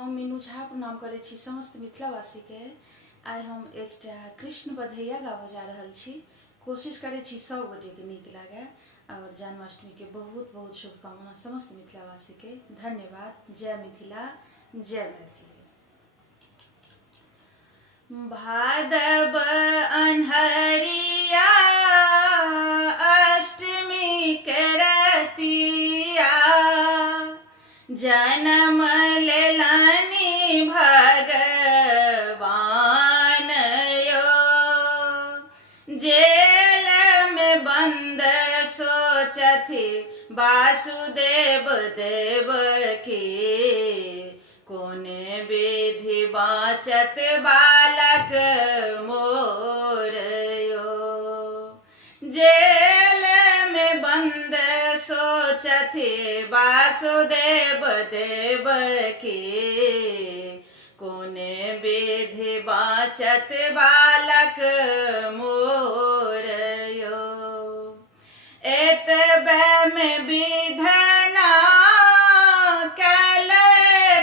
हम मीनू झा प्रणाम करै छी समस्त मिथिलावासी के। आइ हम एकटा कृष्ण बधैया गाबऽ जा रहल छी। कोशिश करै छी सब गोटे के नीक लागे और जन्माष्टमी के बहुत बहुत शुभकामना समस्त मिथिलावासी के। धन्यवाद। जय मिथिला, जय मैथिली। भादव अन्हरिया अष्टमी के रतिया जनम लेलनि भगवान यो। जेल में बंद सोचथि वासुदेव देव की, कोने विधि बाचत बालक मोर यो। जेल में बंद सोचथि वासुदेव देव की, कोने विधि बाचत बालक मोर यो। एतबे में विधना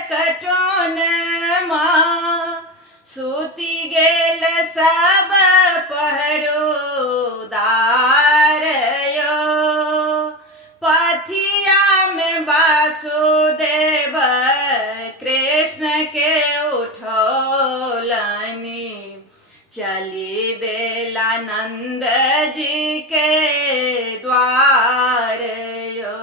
कटोन माँ, सूति गेल सब पहरोदार यो। पथिया में वासुदेव कृष्ण के उठौलनि, चली देला नंद जी के द्वार यो।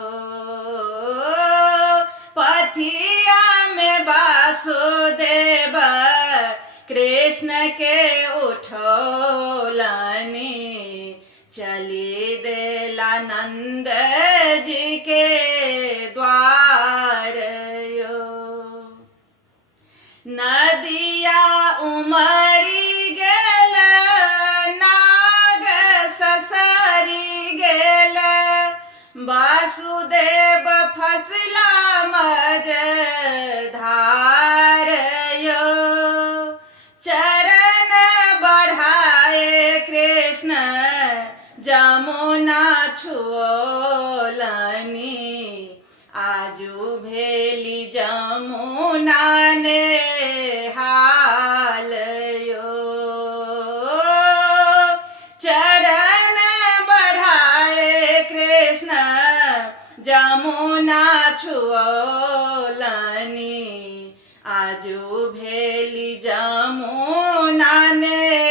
पथिया में वासुदेव कृष्ण के उठौलनि, चली देला नंद जी के द्वार यो। नदिया उमरी गेल, नाग ससरी गेल, वासुदेव फसला मझधार यो। चरण बढ़ाए कृष्ण जमुना छुओलनि, आजू भेली जमुना ने हाल यो। चरण बढ़ाए कृष्ण जमुना छुओलनि, आजू